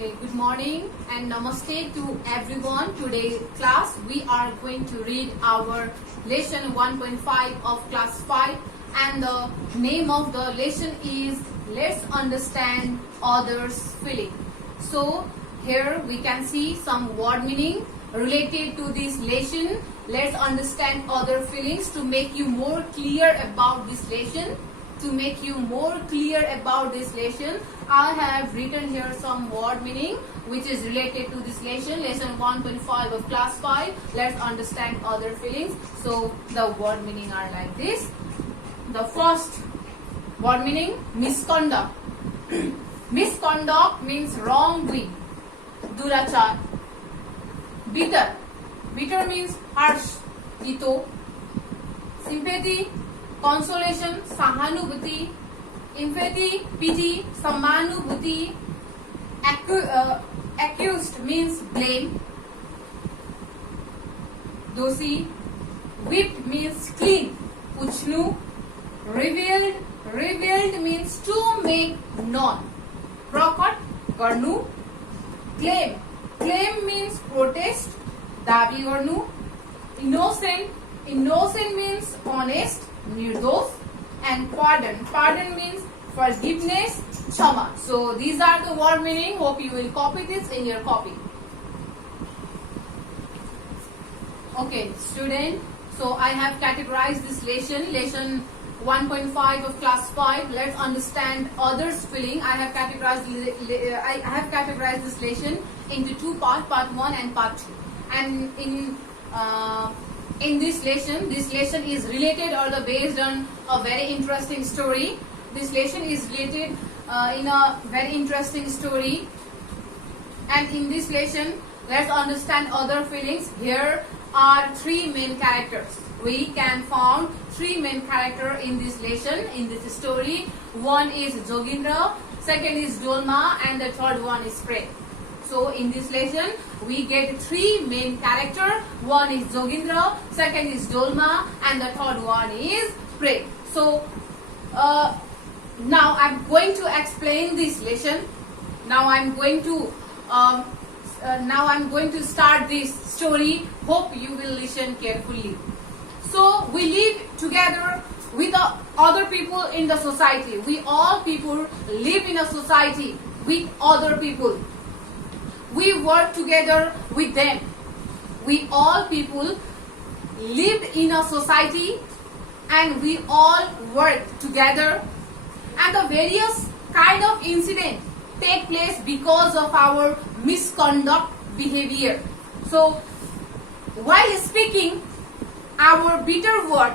Okay, good morning and namaste to everyone. Today class we are going to read our lesson 1.5 of class 5 and the name of the lesson is Let's Understand Others' Feeling. So here we can see some word meaning related to this lesson. Let's understand other feelings to make you more clear about this lesson. To make you more clear about this lesson, I have written here some word meaning which is related to this lesson, lesson 1.5 of class 5. Let's understand other feelings. So the word meaning are like this. The first word meaning, misconduct. Misconduct means wrongdoing, durachar. Bitter. Bitter means harsh, ito. Sympathy, consolation, sahanubhuti. Empathy, pity, sammanubhuti. Accused means blame. Dosi. Whipped means clean, puchnu. Revealed, revealed means to make known. Prakat, garnu. Claim, claim means protest, dabi garnu. Innocent, innocent means honest, nirdosh. And pardon, pardon means forgiveness, chama. So these are the word meaning. Hope you will copy this in your copy. Okay, student. So I have categorized this lesson 1.5 of class 5. Let's understand others' feeling. I have categorized this lesson into two parts, part 1 and part 2. And in this lesson is related or based on a very interesting story. This lesson is related in a very interesting story. And in this lesson, let's understand other feelings. Here are three main characters. We can found three main characters in this lesson, in this story. One is Jogendra, second is Dolma, and the third one is Prem. So in this lesson, we get three main characters. One is Jogendra, second is Dolma, and the third one is Prem. So now I'm going to explain this lesson. Now I'm going to start this story. Hope you will listen carefully. So we live together with the other people in the society. We all people live in a society with other people. We work together with them. We all people live in a society and we all work together, and the various kind of incident take place because of our misconduct behavior. So while speaking, our bitter word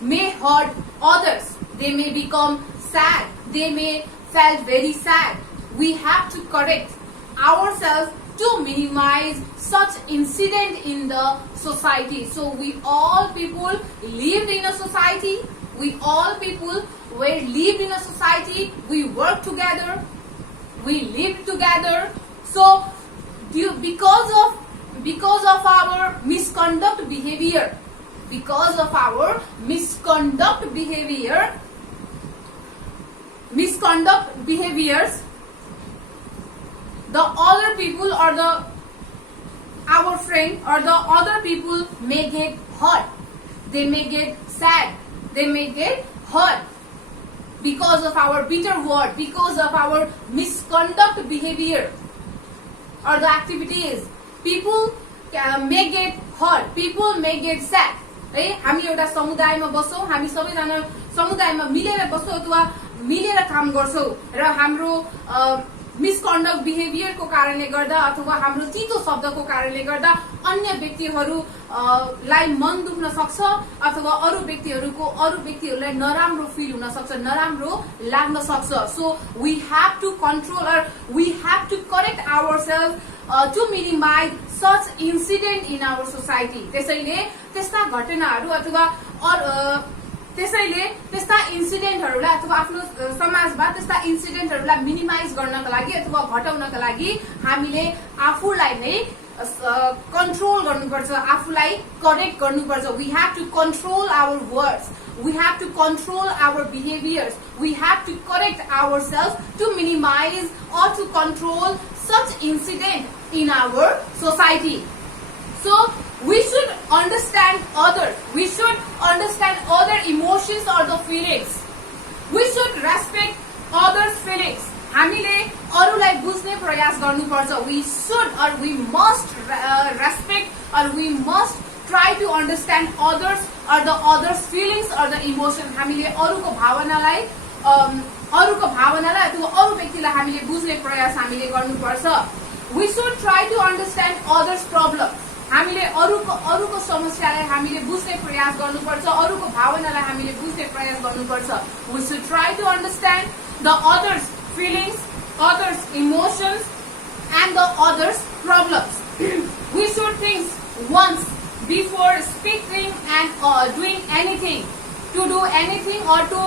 may hurt others. They may become sad. They may feel very sad. We have to correct ourselves to minimize such incident in the society. So we all people lived in a society. We all people were lived in a society. We work together. We live together. So because of our misconduct behavior, behaviors, the other people or our friend or the other people may get hurt. They may get sad. They may get hurt because of our bitter word, because of our misconduct behavior or the activities. People may get hurt. People may get sad. है हामी एउटा समुदायमा बस्छौं, हामी सबैजना समुदायमा मिलेर बस्छौं अथवा मिलेर काम गर्छौं र हाम्रो मिसकन्डक्ट बिहेभियरको कारणले गर्दा अथवा हाम्रो चितो शब्दको कारणले गर्दा अन्य व्यक्तिहरूलाई मन दुख्न सक्छ अथवा अरु व्यक्तिहरूलाई नराम्रो फिल हुन सक्छ, नराम्रो लाग्न सक्छ. So we have to control or we have to correct ourselves to minimize such incident in our society. त्यसैले त्यस्ता घटनाहरू अथवा त्यसैले त्यस्ता इन्सिडेन्टहरूलाई अथवा आफ्नो समाजमा त्यस्ता इन्सिडेन्टहरूलाई मिनिमाइज गर्नका लागि अथवा घटाउनका लागि हामीले आफूलाई नै कन्ट्रोल गर्नुपर्छ, आफूलाई करेक्ट गर्नुपर्छ. We have to control our words. We have to control our behaviors. We have to correct ourselves to minimize or to control such incident in our society. So we should understand others. We should understand other emotions or the feelings. We should respect others' feelings. हामीले अरूलाई बुझ्ने प्रयास गर्नुपर्छ. We should or we must respect or we must try to understand others or the others' feelings or the emotion. हामीले अरूको भावनालाई अथवा अरू व्यक्तिलाई हामीले बुझ्ने प्रयास हामीले गर्नुपर्छ. We should try to understand others' problems. हामीले अरूको समस्यालाई हामीले बुझ्ने प्रयास गर्नुपर्छ. अरूको भावनालाई हामीले बुझ्ने प्रयास गर्नुपर्छ. We should try to understand the others' feelings, others' emotions, and the others' problems. We should think once before speaking and doing anything. To do anything or to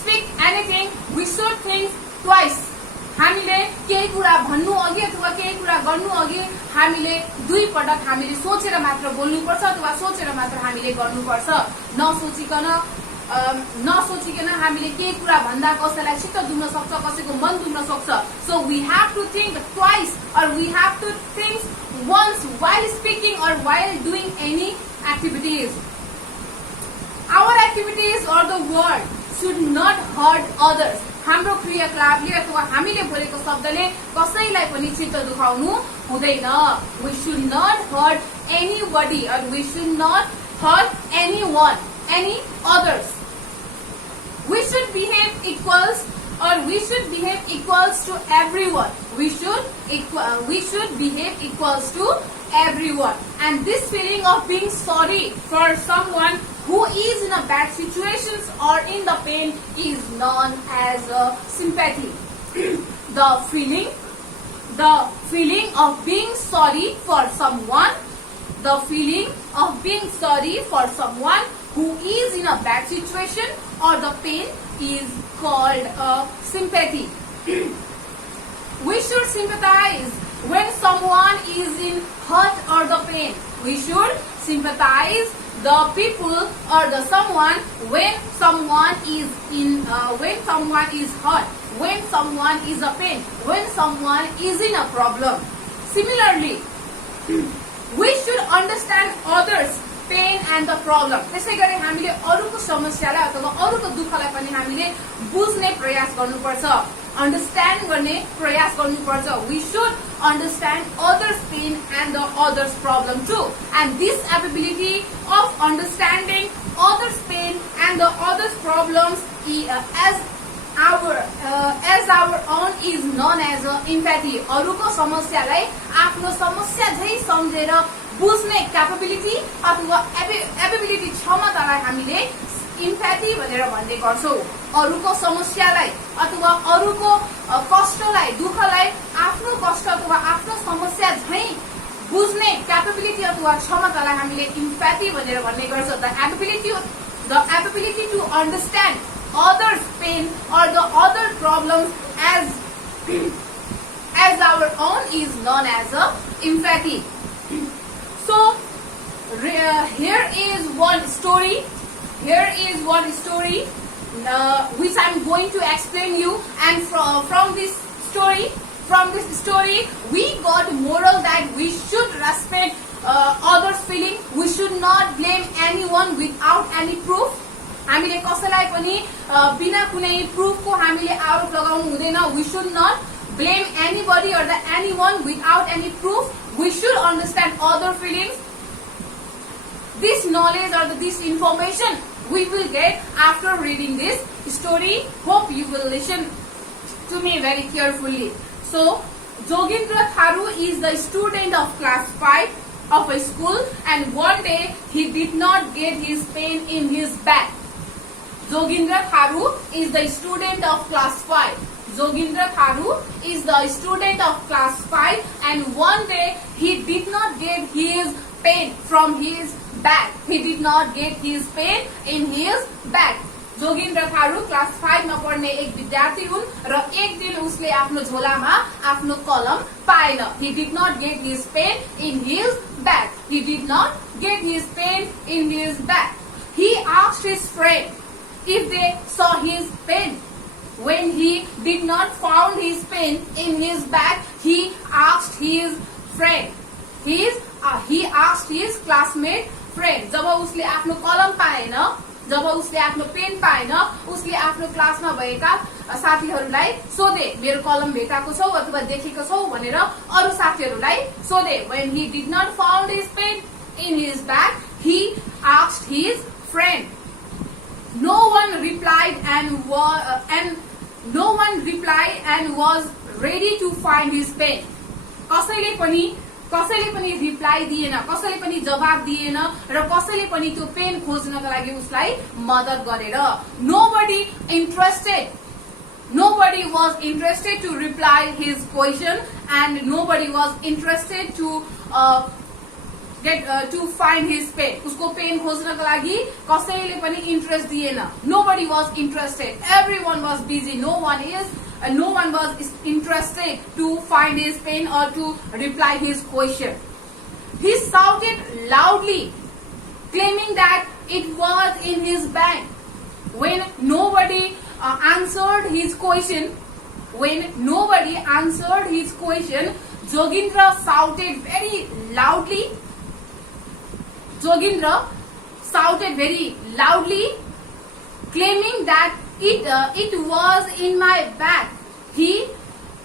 speak anything, we should think twice. हामीले केही कुरा भन्नु अघि अथवा केही कुरा गर्नु अघि हामीले दुई पटक हामीले सोचेर मात्र बोल्नुपर्छ अथवा सोचेर मात्र हामीले गर्नुपर्छ. नसोचिकन हामीले केही कुरा भन्दा कसैलाई चित्त दुख्न सक्छ, कसैको मन दुख्न सक्छ. So we have to think twice or we have to think once while speaking or while doing any activities. Our activities or the word should not hurt others. हाम्रो क्रियाकलापले अथवा हामीले बोलेको शब्दले कसैलाई पनि चित्त दुखाउनु हुँदैन. We should not hurt anybody or we should not hurt anyone, any others. We should behave equals or we should behave equals to everyone. We should behave equals to everyone. And this feeling of being sorry for someone who is in a bad situations or in the pain is known as sympathy. The feeling of being sorry for someone, who is in a bad situation or the pain is called sympathy. We should sympathize when someone is in hurt or the pain. We should sympathize the people or the someone when someone is hurt, when someone is a pain, when someone is in a problem. Similarly, we should understand others' pain and the problem. त्यसै गरी हामीले अरूको समस्यालाई अथवा अरूको दुःखलाई पनि हामीले बुझ्ने प्रयास गर्नुपर्छ, understand गर्ने प्रयास गर्नुपर्छ. We should understand others' pain and the others' problem too. And this ability of understanding others' pain and the others' problems as our own is known as empathy. अरूको समस्यालाई आफ्नो समस्या झै सम्झेर बुझ्ने क्यापेबिलिटी अथवा एबिलिटी क्षमतालाई हामीले इम्प्याथी भनेर भन्ने गर्छौं. अरूको समस्यालाई अथवा अरूको कष्टलाई, दुःखलाई आफ्नो कष्ट अथवा आफ्नो समस्या झै बुझ्ने क्यापेबिलिटी अथवा क्षमतालाई हामीले इम्प्याथी भनेर भन्ने गर्छौं. The ability to understand others' pain or the other problems as our own is known as empathy. So here is one story which I am going to explain you, and from this story we got moral that we should respect others' feeling. We should not blame anyone without any proof. हामीले कसैलाई पनि बिना कुनै प्रुफको हामीले आरोप लगाउनु हुँदैन. We should not blame anybody or anyone without any proof. We should understand other feelings. This knowledge or this information we will get after reading this story. Hope you will listen to me very carefully. So, Jogindra Tharu is the student of class 5 of a school, and one day he did not get his pen in his bag. Jogindra Tharu is the student of class 5. Jogindra Tharu is the student of class 5, and one day he did not get his pen from his bag. He did not get his pen in his bag. Joginder Tharu class 5 मा पढ्ने एक विद्यार्थी हुन् र एक दिन उसले आफ्नो झोलामा आफ्नो कलम पाएन. He did not get his pen in his bag. He did not get his pen in his bag. He asked his friend if they saw his pen. when he did not found his pen in his bag, he asked his friend. He asked his classmate friend. जब उसले आफ्नो कलम पाएन, जब उसले आफ्नो pen पाएन, उसले आफ्नो क्लासमा भएका साथीहरूलाई सोधे मेरो कलम भेटाएको छौ अथवा देखेको छौ भनेर अरू साथीहरूलाई सोधे. When he did not found his pen in his bag, he asked his friend. No one replied and was ready to find his pen. कसैले पनि रिप्लाई दिएन, कसैले पनि जवाब दिएन र कसैले पनि त्यो पेन खोज्नका लागि उसलाई मद्दत गरेर. Nobody was interested to reply his question and nobody was interested to to find his pen. उसको पेन खोज्नका लागि कसैले पनि इन्ट्रेस्ट दिएन. Nobody was interested. Everyone was busy. No one was interested to find his pen or to reply his question. He shouted loudly, claiming that it was in his bag. When nobody answered his question, Jogindra shouted very loudly. Claiming that it was in my bag. He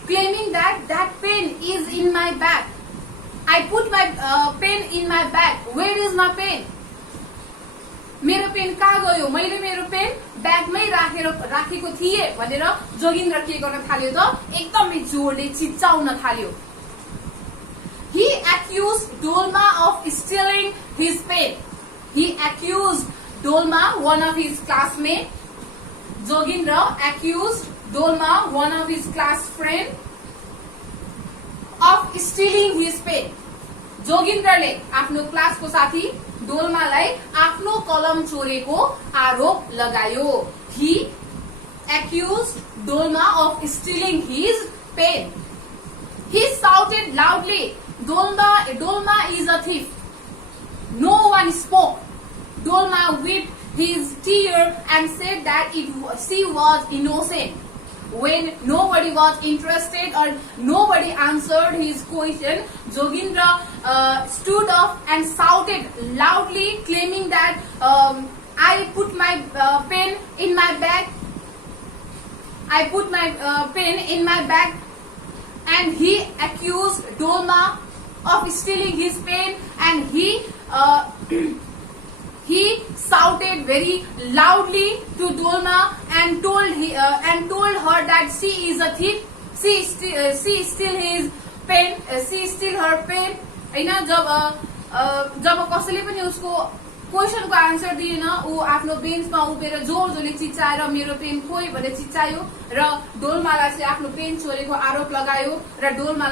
claiming that pen is in my bag. I put my pen in my bag. Where is my pen? मेरो pen कहाँ गयो? मैले मेरो pen ब्यागमै राखेको थिएँ भनेर जोगिन्द्र के गर्न थाल्यो त? एकदमै जोडले चिच्चाउन थाल्यो. He accused Dolma of stealing his pen. He accused Dolma, one of his classmates. Jogindra accused Dolma, one of his class friend, of stealing his pen. जोगिन्द्रले आफ्नो क्लासको साथी डोल्मालाई आफ्नो कलम चोरेको आरोप लगायो. He accused Dolma of stealing his pen. He shouted loudly, Dolma is a thief. No one spoke. Dolma wiped his tear and said that she was innocent. When nobody was interested or nobody answered his question, Jogindra stood up and shouted loudly, claiming that I put my pen in my bag. I put my pen in my bag, and he accused Dolma of stealing his pen, and he shouted very loudly to Dolma and told her that she is a thief. She steal his pen. She steal her pen. हैन जब कसैले पनि उसको क्वेशनको answer दिएन, ऊ आफ्नो बेन्चमा उभिएर जोरले चिच्चाएर मेरो pen खोइ भनेर चिच्चायो र डोल्मालाई चाहिँ आफ्नो पेन चोरेको आरोप लगायो र डोल्मा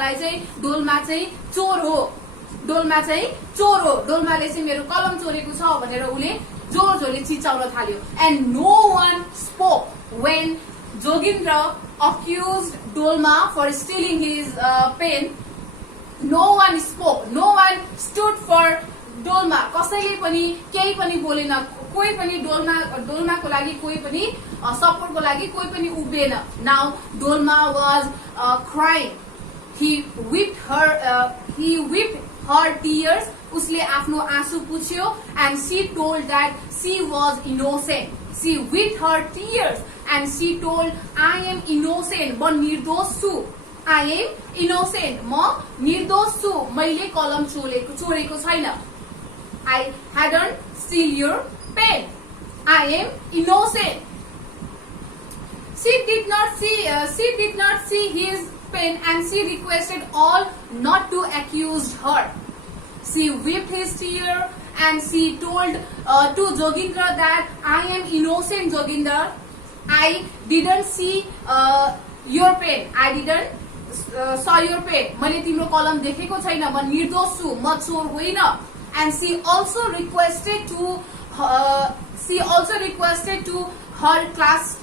चाहिँ चोर हो. डोल्माले चाहिँ मेरो कलम चोरेको छ भनेर उले जोरले चिच्चाउन थाल्यो. And no one spoke when Jogindra accused Dolma for stealing his pen. No one spoke. No one stood for Dolma. कसैले पनि केही पनि बोलेन. कोही पनि डोल्माको लागि कोही पनि सपोर्टको लागि कोही पनि उभिएन. Now Dolma was crying. He whipped her tears. उसले आफ्नो आँसु पुछ्यो and she told that she was innocent. She whipped her tears and she told, I am innocent. म निर्दोष छु. I am innocent. म निर्दोष छु. मैले कलम चोरेको छैन. I hadn't steal your pen. I am innocent. She did not see his pen and she requested all not to accuse her. She wiped his tear and she told to Jogindra that I am innocent, Jogindra. I didn't see your pen. I didn't saw your pen. मैले तिम्रो कलम देखेको छैन. म निर्दोष छु. म चोर होइन. And she also requested to her class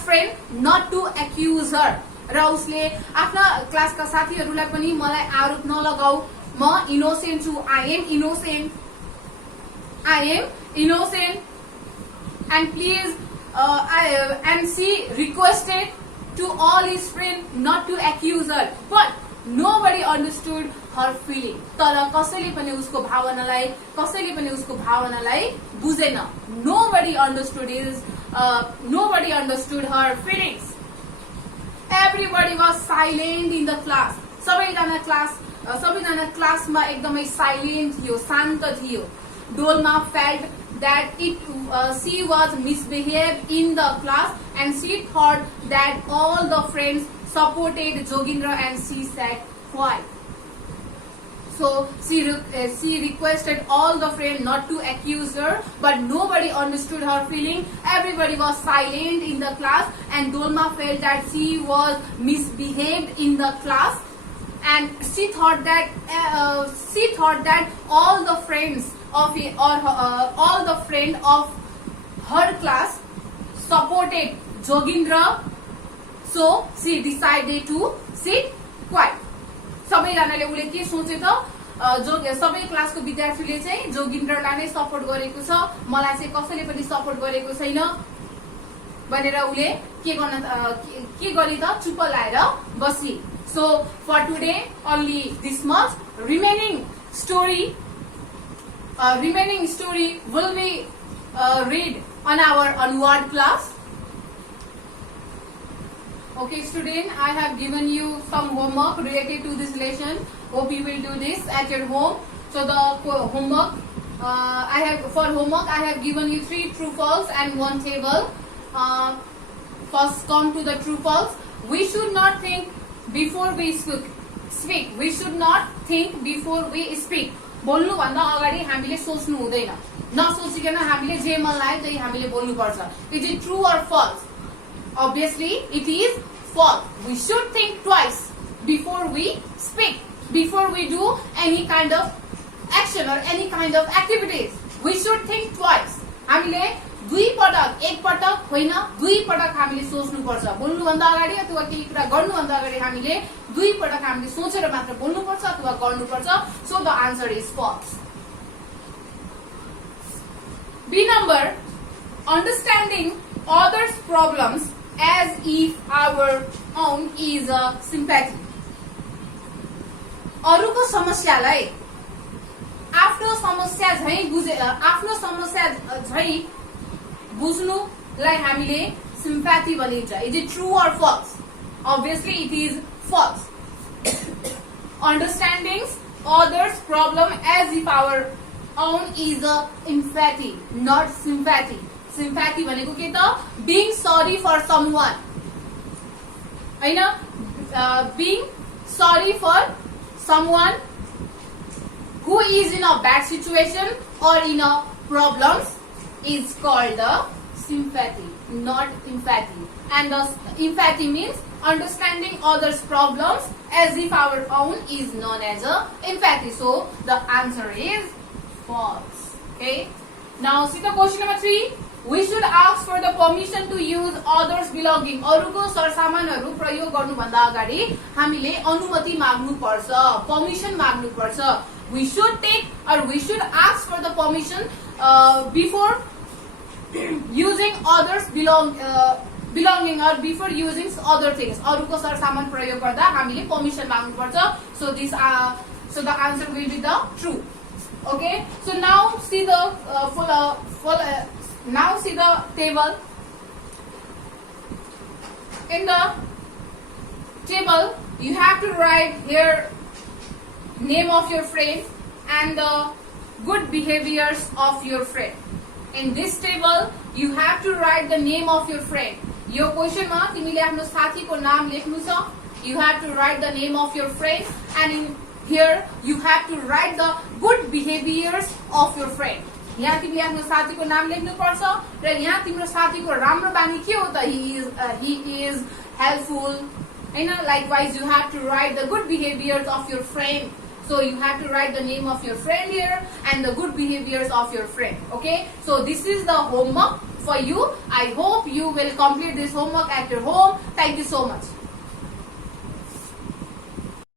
friend not to accuse her. र उसले आफ्ना क्लासका साथीहरूलाई पनि मलाई आरोप नलगाऊ. म इनोसेन्ट छु. I am innocent. And please and she requested to all his friends not to accuse her, but nobody understood her feeling. तर कसैले पनि उसको भावनालाई बुझेन. Nobody understood her feelings. Everybody was silent in the class. सबैजना क्लासमा एकदमै silent थियो, शान्त थियो. Dolma felt that she was misbehaved in the class and she thought that all the friends supported Jogindra and she sat quiet. So she requested all the friends not to accuse her, but nobody understood her feeling. Everybody was silent in the class and Dolma felt that she was misbehaved in the class, and she thought that all the friends of her class supported Jogindra, so she decided to sit quiet. सबैजनाले उले के सोचे त सबै क्लासको विद्यार्थीले चाहिँ जोगिन्द्रलाई नै सपोर्ट गरेको छ, मलाई चाहिँ कसैले पनि सपोर्ट गरेको छैन भनेर उले के गरे त चुप लाएर बसी. So for today only this much. Remaining story will be read on our onward class. Okay student, I have given you some homework related to this lesson. Hope you will do this at your home. So the homework I have given you 3 true false and 1 table. First come to the true false. We should not think before we speak. We should not think before we speak. बोल्नु भन्दा अगाडि हामीले सोच्नु हुँदैन. नसोचिकन हामीले जे मन लाग्यो त्यही हामीले बोल्नु पर्छ. Is it true or false? Obviously it is false. We should think twice before we speak, before we do any kind of action or any kind of activities. We should think twice. हामीले एक पटक होइन 2 पटक हामीले सोच्नु पर्छ. बोल्नु भन्दा अगाडि अथवा केही कुरा गर्नु भन्दा अगाडि हामीले 2 पटक हामीले सोचेर मात्र बोल्नु पर्छ अथवा गर्नु पर्छ. So the answer is false. B number, understanding others' problems as if our own is a sympathy. अरूको समस्यालाई आफ्नो समस्या झै बुझ्नुलाई हामीले sympathy भनिन्छ. Is it true or false? Obviously it is false. Understanding others' problem as if our own is a empathy, not sympathy. Sympathy भनेको के त? Being sorry for someone. Hahn? Being sorry for someone who is in a bad situation or in a problems is called the sympathy, not empathy. And the empathy means understanding others' problems as if our own is known as a empathy. So the answer is false. Okay. Now see the question number 3. We should ask for the permission to use others' belonging. अरूको सरसामानहरु प्रयोग गर्नु भन्दा अगाडि हामीले अनुमति माग्नु पर्छ, permission माग्नु पर्छ. We should take or we should ask for the permission before using others' belonging or before using other things. अरूको सरसामान प्रयोग गर्दा हामीले permission माग्नु पर्छ. So the answer will be the true. Okay. So now see the now see the table. In the table, you have to write here name of your friend and the good behaviors of your friend. In this table, you have to write the name of your friend. Your question ma तिमीले आफ्नो साथीको नाम लेख्नु छ. You have to write the name of your friend, and in here you have to write the good behaviors of your friend. यहाँ तिमीले आफ्नो साथीको नाम लेख्नु पर्छ र यहाँ तिम्रो साथीको राम्रो बानी के हो त? He is helpful. Hahn? Likewise you have to write the good behaviors of your friend. So you have to write the name of your friend here and the good behaviors of your friend. Okay? So this is the homework for you. I hope you will complete this homework at your home. Thank you so much.